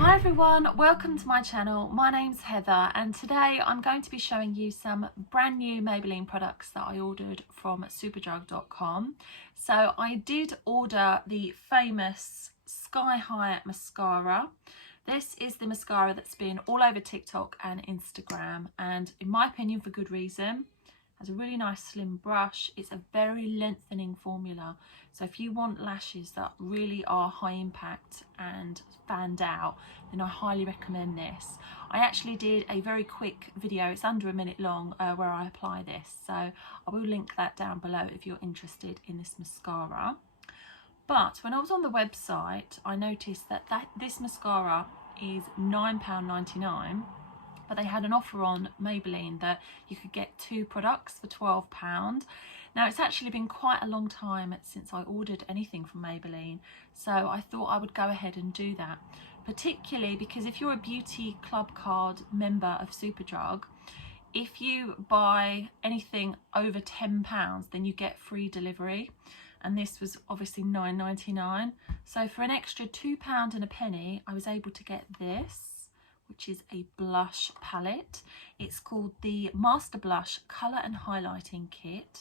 Hi everyone, welcome to my channel. My name's Heather and today I'm going to be showing you some brand new Maybelline products that I ordered from Superdrug.com. So I did order the famous Sky High Mascara. This is the mascara that's been all over TikTok and Instagram, and in my opinion for good reason. Has a really nice slim brush. It's a very lengthening formula, so if you want lashes that really are high impact and fanned out, then I highly recommend this. I actually did a very quick video, it's under a minute long, where I apply this, so I will link that down below if you're interested in this mascara. But when I was on the website, I noticed that this mascara is £9.99, but they had an offer on Maybelline that you could get 2 products for £12. Now it's actually been quite a long time since I ordered anything from Maybelline, so I thought I would go ahead and do that, particularly because if you're a Beauty Club Card member of Superdrug, if you buy anything over £10 then you get free delivery, and this was obviously £9.99, so for an extra £2 and a penny I was able to get this, which is a blush palette. It's called the Master Blush Colour and Highlighting Kit,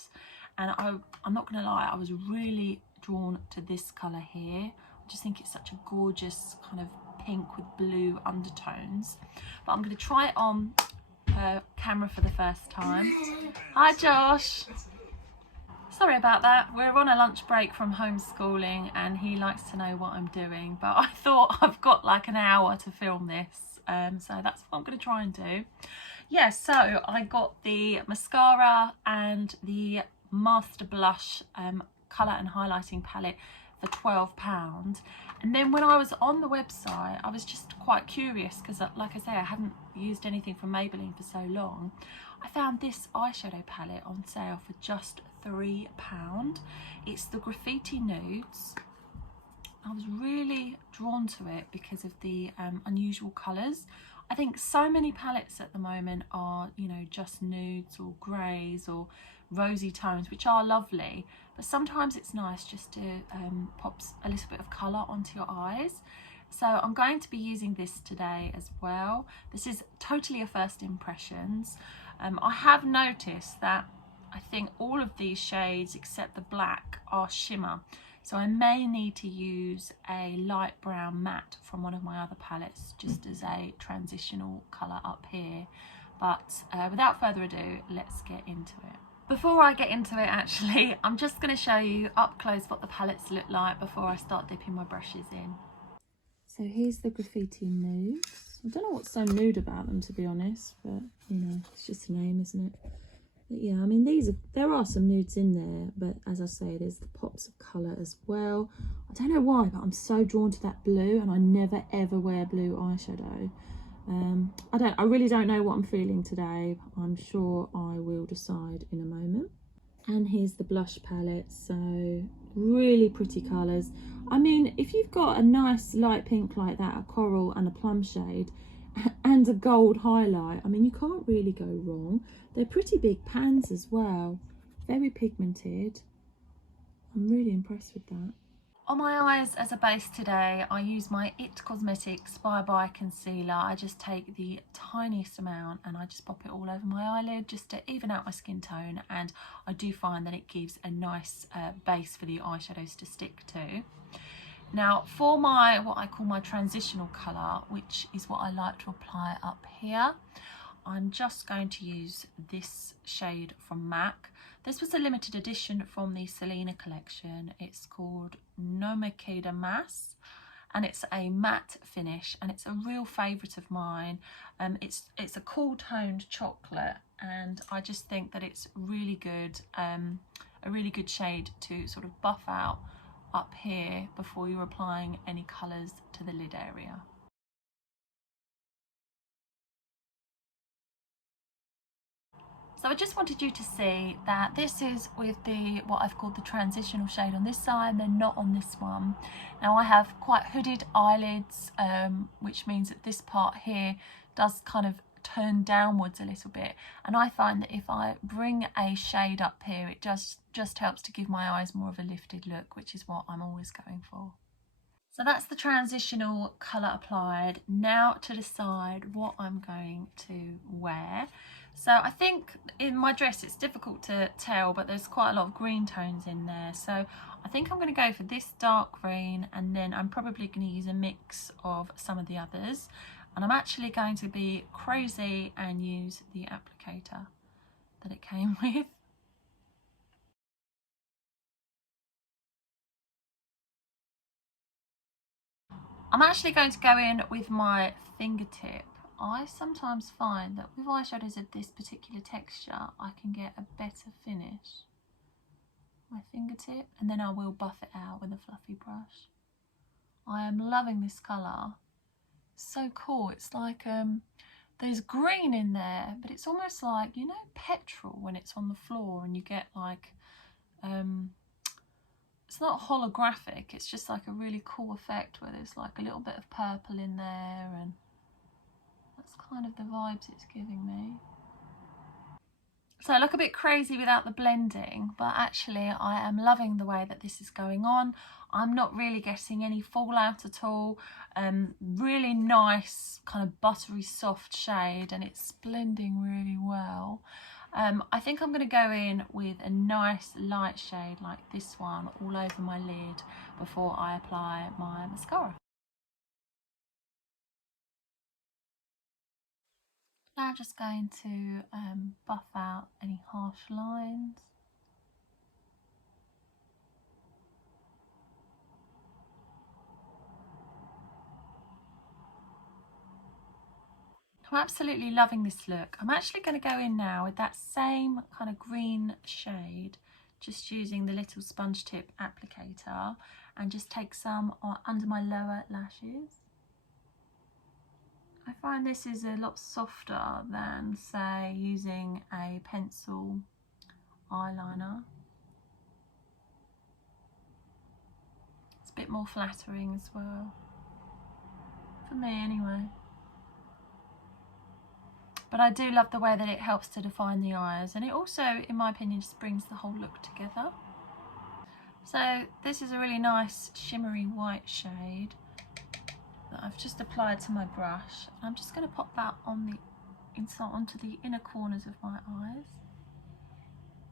and I'm not going to lie, I was really drawn to this colour here. I just think it's such a gorgeous kind of pink with blue undertones. But I'm going to try it on camera for the first time. Hi Josh! Sorry about that, we're on a lunch break from homeschooling and he likes to know what I'm doing, but I thought I've got like an hour to film this. So that's what I'm going to try and do. Yeah, so I got the mascara and the Master Blush colour and highlighting palette for £12. And then when I was on the website, I was just quite curious because, like I say, I hadn't used anything from Maybelline for so long. I found this eyeshadow palette on sale for just £3. It's the Graffiti Nudes. I was really drawn to it because of the unusual colours. I think so many palettes at the moment are, you know, just nudes or greys or rosy tones, which are lovely, but sometimes it's nice just to pop a little bit of colour onto your eyes. So I'm going to be using this today as well. This is totally a first impressions. I have noticed that I think all of these shades except the black are shimmer. So I may need to use a light brown matte from one of my other palettes just as a transitional colour up here. But without further ado, let's get into it. Before I get into it actually, I'm just going to show you up close what the palettes look like before I start dipping my brushes in. So here's the Graffiti Nudes. I don't know what's so nude about them, to be honest, but you know, it's just a name, isn't it? But yeah, I mean, there are some nudes in there, but as I say, there's the pops of colour as well. I don't know why, but I'm so drawn to that blue, and I never ever wear blue eyeshadow. I really don't know what I'm feeling today. I'm sure I will decide in a moment. And here's the blush palette, so really pretty colours. I mean, if you've got a nice light pink like that, a coral and a plum shade, and a gold highlight, I mean, you can't really go wrong. They're pretty big pans as well, very pigmented. I'm really impressed with that. On my eyes as a base today, I use my IT Cosmetics Bye Bye Concealer. I just take the tiniest amount and I just pop it all over my eyelid just to even out my skin tone, and I do find that it gives a nice base for the eyeshadows to stick to. Now for my, what I call my transitional colour, which is what I like to apply up here, I'm just going to use this shade from MAC. This was a limited edition from the Selena collection. It's called No Me Queda Mas, and it's a matte finish, and it's a real favourite of mine. It's a cool toned chocolate, and I just think that it's really good, a really good shade to sort of buff out up here before you're applying any colours to the lid area. So I just wanted you to see that this is with the, what I've called the transitional shade on this side, and then not on this one. Now I have quite hooded eyelids, which means that this part here does kind of turn downwards a little bit, and I find that if I bring a shade up here, it just helps to give my eyes more of a lifted look, which is what I'm always going for. So that's the transitional colour applied. Now to decide what I'm going to wear. So I think in my dress it's difficult to tell, but there's quite a lot of green tones in there. So I think I'm going to go for this dark green, and then I'm probably going to use a mix of some of the others. And I'm actually going to be crazy and use the applicator that it came with. I'm actually going to go in with my fingertip. I sometimes find that with eyeshadows of this particular texture, I can get a better finish. My fingertip, and then I will buff it out with a fluffy brush. I am loving this colour. So cool. It's like there's green in there, but it's almost like, you know, petrol when it's on the floor and you get like it's not holographic, it's just like a really cool effect where there's like a little bit of purple in there, and that's kind of the vibes it's giving me. So I look a bit crazy without the blending, but actually I am loving the way that this is going on. I'm not really getting any fallout at all. Really nice kind of buttery soft shade, and it's blending really well. I think I'm going to go in with a nice light shade like this one all over my lid before I apply my mascara. Now I'm just going to buff out any harsh lines. I'm absolutely loving this look. I'm actually going to go in now with that same kind of green shade, just using the little sponge tip applicator, and just take some under my lower lashes. I find this is a lot softer than, say, using a pencil eyeliner. It's a bit more flattering as well, for me anyway. But I do love the way that it helps to define the eyes, and it also, in my opinion, just brings the whole look together. So this is a really nice shimmery white shade that I've just applied to my brush. I'm just going to pop that on the inside, onto the inner corners of my eyes.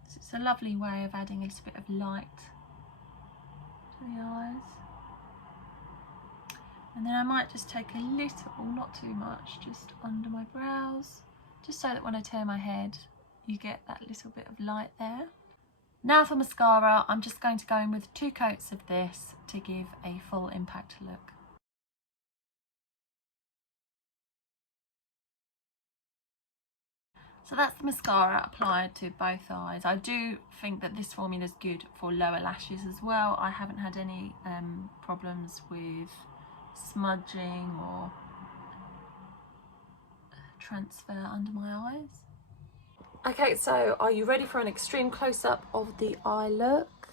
So it's a lovely way of adding a little bit of light to the eyes. And then I might just take a little, not too much, just under my brows, just so that when I turn my head, you get that little bit of light there. Now for mascara, I'm just going to go in with 2 coats of this to give a full impact look. So that's the mascara applied to both eyes. I do think that this formula is good for lower lashes as well. I haven't had any problems with smudging or transfer under my eyes. Okay, so are you ready for an extreme close-up of the eye look?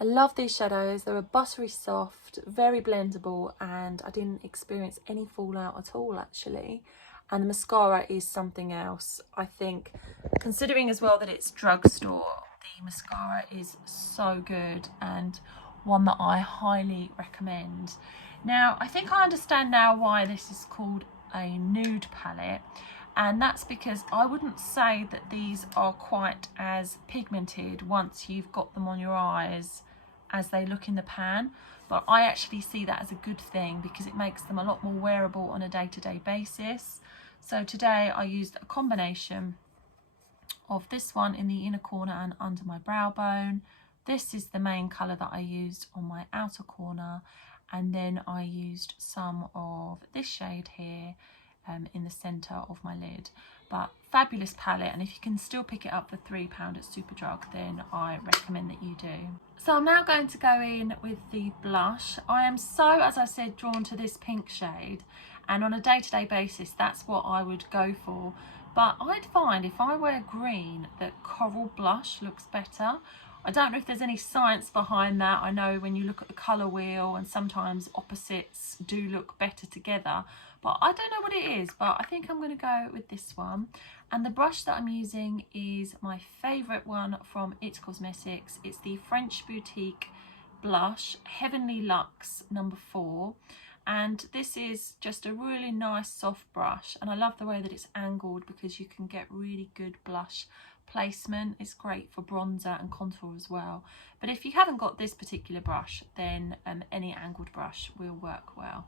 I love these shadows. They're a buttery soft, very blendable, and I didn't experience any fallout at all actually. And the mascara is something else. I think, considering as well that it's drugstore, the mascara is so good and one that I highly recommend. Now, I think I understand now why this is called a nude palette, and that's because I wouldn't say that these are quite as pigmented once you've got them on your eyes as they look in the pan, but I actually see that as a good thing because it makes them a lot more wearable on a day-to-day basis. So today I used a combination of this one in the inner corner and under my brow bone. This is the main colour that I used on my outer corner, and then I used some of this shade here in the centre of my lid. But fabulous palette, and if you can still pick it up for £3 at Superdrug, then I recommend that you do. So I'm now going to go in with the blush. I am so, as I said, drawn to this pink shade, and on a day-to-day basis that's what I would go for. But I'd find if I wear green that coral blush looks better. I don't know if there's any science behind that. I know when you look at the colour wheel and sometimes opposites do look better together, but I don't know what it is, but I think I'm going to go with this one. And the brush that I'm using is my favourite one from It Cosmetics. It's the French Boutique blush, Heavenly Luxe number 4. And this is just a really nice soft brush, and I love the way that it's angled because you can get really good blush placement. It's great for bronzer and contour as well. But if you haven't got this particular brush, then any angled brush will work well.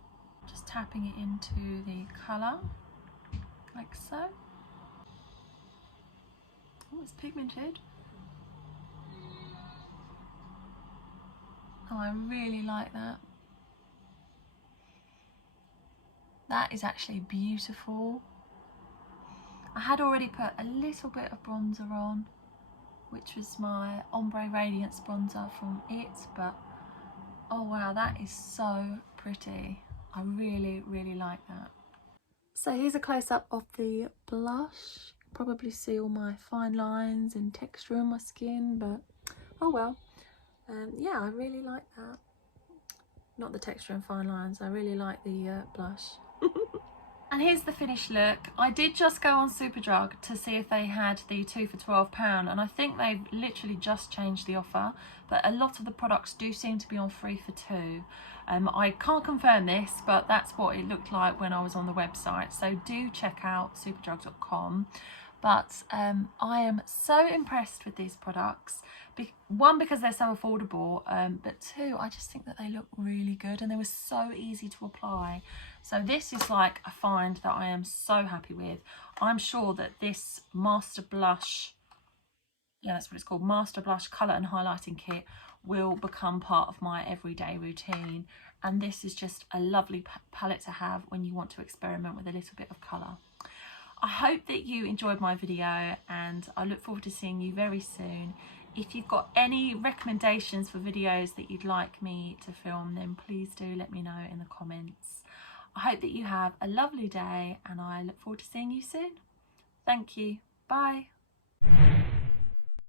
Just tapping it into the colour like so. Oh, it's pigmented. Oh, I really like that. That is actually beautiful. I had already put a little bit of bronzer on, which was my Ombre Radiance bronzer from It, but oh wow, that is so pretty. I really, really like that. So here's a close-up of the blush. You can probably see all my fine lines and texture on my skin, but oh well. Yeah, I really like that. Not the texture and fine lines, I really like the blush. And here's the finished look. I did just go on Superdrug to see if they had the 2 for £12, and I think they've literally just changed the offer, but a lot of the products do seem to be on 3 for 2. I can't confirm this, but that's what it looked like when I was on the website, so do check out superdrug.com. But I am so impressed with these products. One, because they're so affordable, but two, I just think that they look really good and they were so easy to apply. So this is like a find that I am so happy with. I'm sure that this Master Blush, yeah, that's what it's called, Master Blush Colour and Highlighting Kit will become part of my everyday routine. And this is just a lovely palette to have when you want to experiment with a little bit of colour. I hope that you enjoyed my video, and I look forward to seeing you very soon. If you've got any recommendations for videos that you'd like me to film, then please do let me know in the comments. I hope that you have a lovely day, and I look forward to seeing you soon. Thank you. Bye.